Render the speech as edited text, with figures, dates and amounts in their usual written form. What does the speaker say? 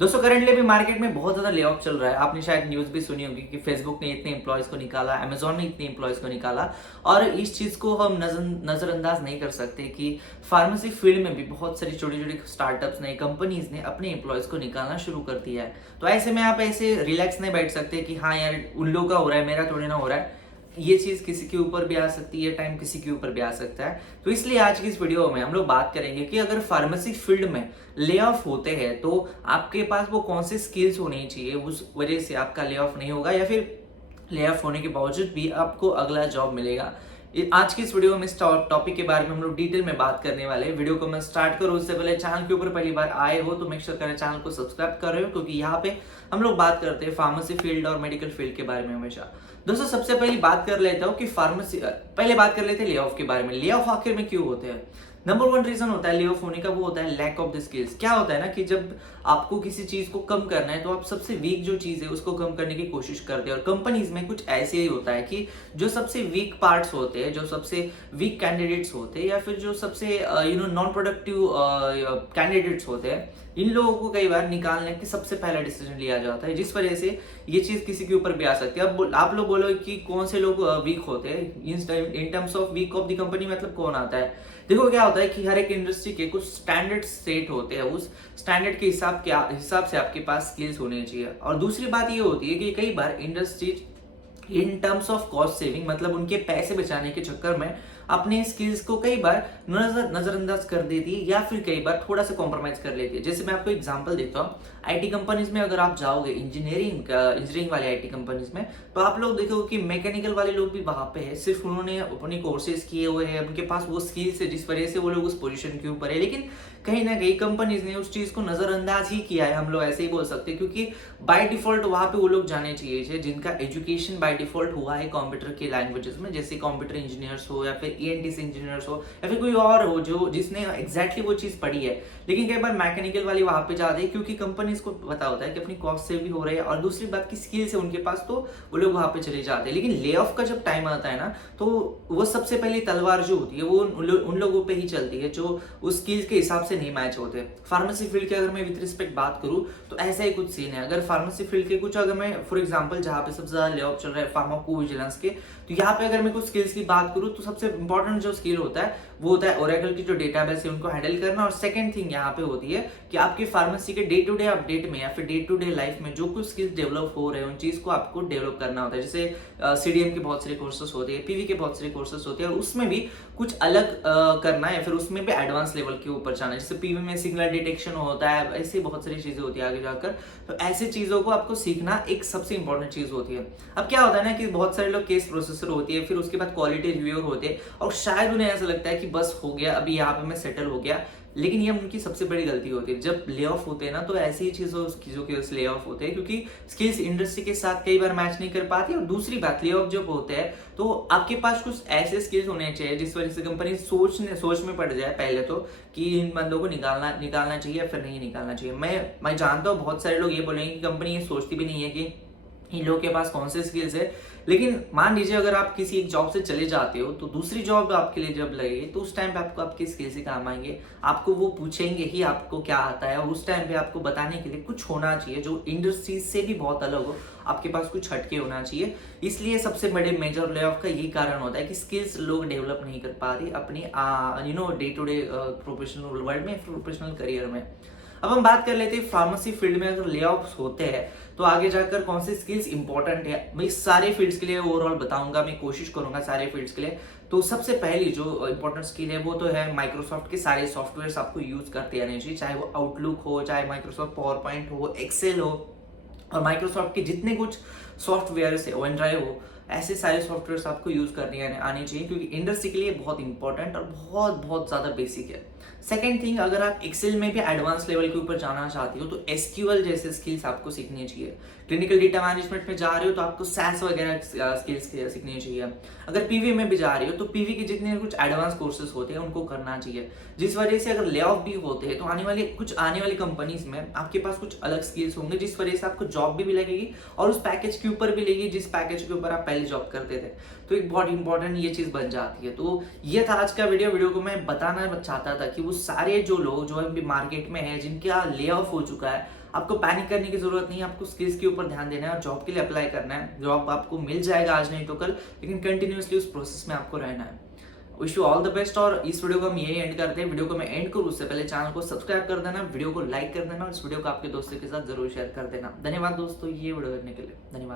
दोस्तों करेंटली भी मार्केट में बहुत ज्यादा ले ऑफ चल रहा है। आपने शायद न्यूज भी सुनी होगी कि फेसबुक ने इतने एम्प्लॉयज को निकाला, अमेजोन ने इतने एम्प्लॉयज को निकाला। और इस चीज को हम नजरअंदाज नहीं कर सकते कि फार्मेसी फील्ड में भी बहुत सारी छोटी छोटी स्टार्टअप्स ने, कंपनीज ने अपने एम्प्लॉयज को निकालना शुरू कर दिया है। तो ऐसे में आप ऐसे रिलैक्स नहीं बैठ सकते कि हाँ यार उन लोगों का हो रहा है, मेरा थोड़ी ना हो रहा है। ये चीज किसी के ऊपर भी आ सकती है, टाइम किसी के ऊपर भी आ सकता है। तो इसलिए आज की इस वीडियो में हम लोग बात करेंगे कि अगर फार्मेसी फील्ड में ले ऑफ होते हैं तो आपके पास वो कौन सी स्किल्स होनी चाहिए, उस वजह से आपका ले ऑफ नहीं होगा या फिर ले ऑफ होने के बावजूद भी आपको अगला जॉब मिलेगा। आज की इस वीडियो में इस टॉपिक के बारे में हम लोग डिटेल में बात करने वाले हैं। वीडियो को मैं स्टार्ट करूँ उससे पहले चैनल के ऊपर पहली बार आए हो तो मेक श्योर करें चैनल को सब्सक्राइब कर रहे हो, क्योंकि यहाँ पे हम लोग बात करते हैं फार्मेसी फील्ड और मेडिकल फील्ड के बारे में हमेशा। दोस्तों सबसे पहले बात कर लेता हूँ कि फार्मेसी, पहले बात कर लेते हैं ले ऑफ के बारे में। ले ऑफ आखिर में क्यों होते हैं? नंबर वन रीजन होता है ले ऑफ होने का, वो होता है लैक ऑफ द स्किल्स। क्या होता है ना कि जब आपको किसी चीज को कम करना है तो आप सबसे वीक जो चीज है उसको कम करने की कोशिश करते हैं। और कंपनीज में कुछ ऐसे ही होता है कि जो सबसे वीक पार्ट्स होते हैं, जो सबसे वीक कैंडिडेट्स होते हैं या फिर जो सबसे नॉन प्रोडक्टिव कैंडिडेट्स होते हैं, इन लोगों को कई बार निकालने की सबसे पहला डिसीजन लिया जाता है, जिस वजह से ये चीज किसी के ऊपर भी आ सकती है। अब आप लोग बोलो कि कौन से लोग वीक होते हैं in terms of week of the company, मतलब कौन आता है? देखो क्या होता है कि हर एक इंडस्ट्री के कुछ स्टैंडर्ड सेट होते हैं, उस स्टैंडर्ड के हिसाब से आपके पास स्किल्स होने चाहिए। और दूसरी बात ये होती है कि कई बार industries in terms of cost saving, मतलब उनके पैसे बचाने के चक्कर में अपने स्किल्स को कई बार नजरअंदाज कर देती है या फिर कई बार थोड़ा सा कॉम्प्रोमाइज कर लेती है। जैसे मैं आपको एग्जांपल देता हूँ, आईटी कंपनीज में अगर आप जाओगे, इंजीनियरिंग वाले आईटी कंपनीज में, तो आप लोग देखोगे कि मैकेनिकल वाले लोग भी वहां पे है, सिर्फ उन्होंने अपने कोर्सेज किए हुए हैं, उनके पास वो स्किल्स है जिस वजह से वो लोग उस पोजीशन के ऊपर है। लेकिन कहीं ना कहीं कंपनीज ने उस चीज को नजरअंदाज ही किया है, हम लोग ऐसे ही बोल सकते हैं, क्योंकि बाय डिफॉल्ट वहां पे वो लोग जाने चाहिए जिनका एजुकेशन बाय डिफॉल्ट हुआ है कंप्यूटर के लैंग्वेजेस में, जैसे कंप्यूटर इंजीनियर्स हो या फिर ईएनटी इंजीनियर्स हो या फिर कोई और हो जो जिसने एग्जैक्टली वो चीज पढ़ी है। लेकिन कई बार मैकेनिकल वाले वहां पे जाते हैं क्योंकि कंपनीज को पता होता है कि अपनी कॉस्ट सेव भी हो रही है और दूसरी बात की स्किल्स है उनके पास, तो वो लोग वहां पे चले जाते हैं। लेकिन ले ऑफ का जब टाइम आता है ना, तो वो सबसे पहली तलवार जो होती है वो उन लोगों पे ही चलती है जो उस स्किल्स के हिसाब से नहीं मैच होते। फार्मेसी फील्ड की अगर मैं विद रिस्पेक्ट बात करूं तो ऐसा ही कुछ सीन है। अगर फार्मेसी फील्ड के कुछ, अगर मैं फॉर एग्जांपल जहां पे सबसे ज्यादा ले ऑफ चल रहा है फार्माकोविजिलेंस के, तो यहाँ पे अगर मैं कुछ स्किल्स की बात करूं तो सबसे इंपॉर्टेंट जो स्किल होता है वो होता है ओरेकल की जो डेटाबेस है उनको हैंडल करना। और सेकंड थिंग यहाँ पे होती है कि आपके फार्मेसी के डे टू डे अपडेट में या फिर डे टू डे लाइफ में जो कुछ स्किल्स डेवलप हो रहे हैं उन चीज को आपको डेवलप करना होता है। जैसे सीडीएम के बहुत सारे कोर्सेस होते हैं, पीवी के बहुत सारे कोर्सेस होते हैं, और उसमें भी कुछ अलग करना है या फिर उसमें भी एडवांस लेवल के ऊपर जाना है। जैसे पीवी में सिग्नल डिटेक्शन होता है, ऐसी बहुत सारी चीजें होती है आगे जाकर। तो ऐसी चीजों को आपको सीखना एक सबसे इंपॉर्टेंट चीज होती है। अब क्या होता है ना कि बहुत सारे लोग केस प्रोसेसर होती है, फिर उसके बाद क्वालिटी रिव्यूअर होते हैं और शायद उन्हें ऐसा लगता है कि बस हो गया, अभी यहाँ पे मैं सेटल हो गया। लेकिन ये उनकी सबसे बड़ी गलती होती है। जब ले ऑफ होते हैं ना तो ऐसी ही चीजों की ले ऑफ होते हैं क्योंकि स्किल्स इंडस्ट्री के साथ कई बार मैच नहीं कर पाती। और दूसरी बात, ले ऑफ जब होते हैं तो आपके पास कुछ ऐसे स्किल्स होने चाहिए जिस वजह से कंपनी सोच में पड़ जाए पहले तो कि इन बंदों को निकालना चाहिए या फिर नहीं निकालना चाहिए। मैं जानता हूँ बहुत सारे लोग ये बोलेंगे कि कंपनी ये सोचती भी नहीं है कि इन लोगों के पास कौन से स्किल्स है। लेकिन मान लीजिए अगर आप किसी एक जॉब से चले जाते हो तो दूसरी जॉब आपके लिए जब लगे तो उस टाइम पे आपको आपके स्किल्स ही काम आएंगे। आपको वो पूछेंगे ही आपको क्या आता है, और उस टाइम पे आपको बताने के लिए कुछ होना चाहिए जो इंडस्ट्री से भी बहुत अलग हो, आपके पास कुछ हटके होना चाहिए। इसलिए सबसे बड़े मेजर ले ऑफ का यही कारण होता है कि स्किल्स लोग डेवलप नहीं कर पा रहे अपने day to day professional world में, प्रोफेशनल करियर में। अब हम बात कर लेते हैं फार्मेसी फील्ड में अगर ले ऑफ होते हैं तो आगे जाकर कौन सी स्किल्स इंपॉर्टेंट है। मैं सारे फील्ड्स के लिए ओवरऑल बताऊंगा, मैं कोशिश करूंगा सारे फील्ड्स के लिए। तो सबसे पहली जो इंपॉर्टेंट स्किल है वो तो है माइक्रोसॉफ्ट के सारे सॉफ्टवेयर आपको यूज करते आने चाहिए, चाहे वो आउटलुक हो, चाहे माइक्रोसॉफ्ट पावर पॉइंट हो, एक्सेल हो, और माइक्रोसॉफ्ट के जितने कुछ सॉफ्टवेयर है, ओवन ड्राइव हो, ऐसे सारे सॉफ्टवेयर आपको यूज करने आने चाहिए क्योंकि इंडस्ट्री के लिए बहुत इंपॉर्टेंट और बहुत बहुत ज्यादा बेसिक है। सेकेंड थिंग, अगर आप एक्सेल में भी एडवांस लेवल के ऊपर जाना चाहते हो तो एसक्यूएल जैसे स्किल्स आपको सीखनी चाहिए। क्लिनिकल डेटा मैनेजमेंट में जा रहे हो तो आपको सैस वगैरह स्किल्स सीखनी चाहिए। अगर पीवी में भी जा रहे हो तो पीवी के जितने कुछ एडवांस कोर्सेज होते हैं उनको करना चाहिए, जिस वजह से अगर ले ऑफ भी होते हैं तो आने वाली कंपनीज में आपके पास कुछ अलग स्किल्स होंगे जिस वजह से आपको जॉब भी लगेगी और उस पैकेज के ऊपर भी लगेगी जिस पैकेज के ऊपर आप पहले जॉब करते थे। तो एक बहुत इंपॉर्टेंट ये चीज बन जाती है। तो ये था आज का वीडियो को मैं बताना चाहता था कि वो सारे जो लोग जो अभी मार्केट में है जिनका ले ऑफ हो चुका है, आपको पैनिक करने की जरूरत नहीं है, आपको स्किल्स के ऊपर ध्यान देना है और जॉब के लिए अप्लाई करना है। जॉब आपको मिल जाएगा आज नहीं तो कल, लेकिन कंटिन्यूसली उस प्रोसेस में आपको रहना है। Wish you all the best. और इस वीडियो को हम यही एंड करते हैं। वीडियो को मैं एंड करूँ उससे पहले चैनल को सब्सक्राइब कर देना, वीडियो को लाइक कर देना और इस वीडियो को आपके दोस्तों के साथ जरूर शेयर कर देना। धन्यवाद दोस्तों ये वीडियो देखने के लिए, धन्यवाद।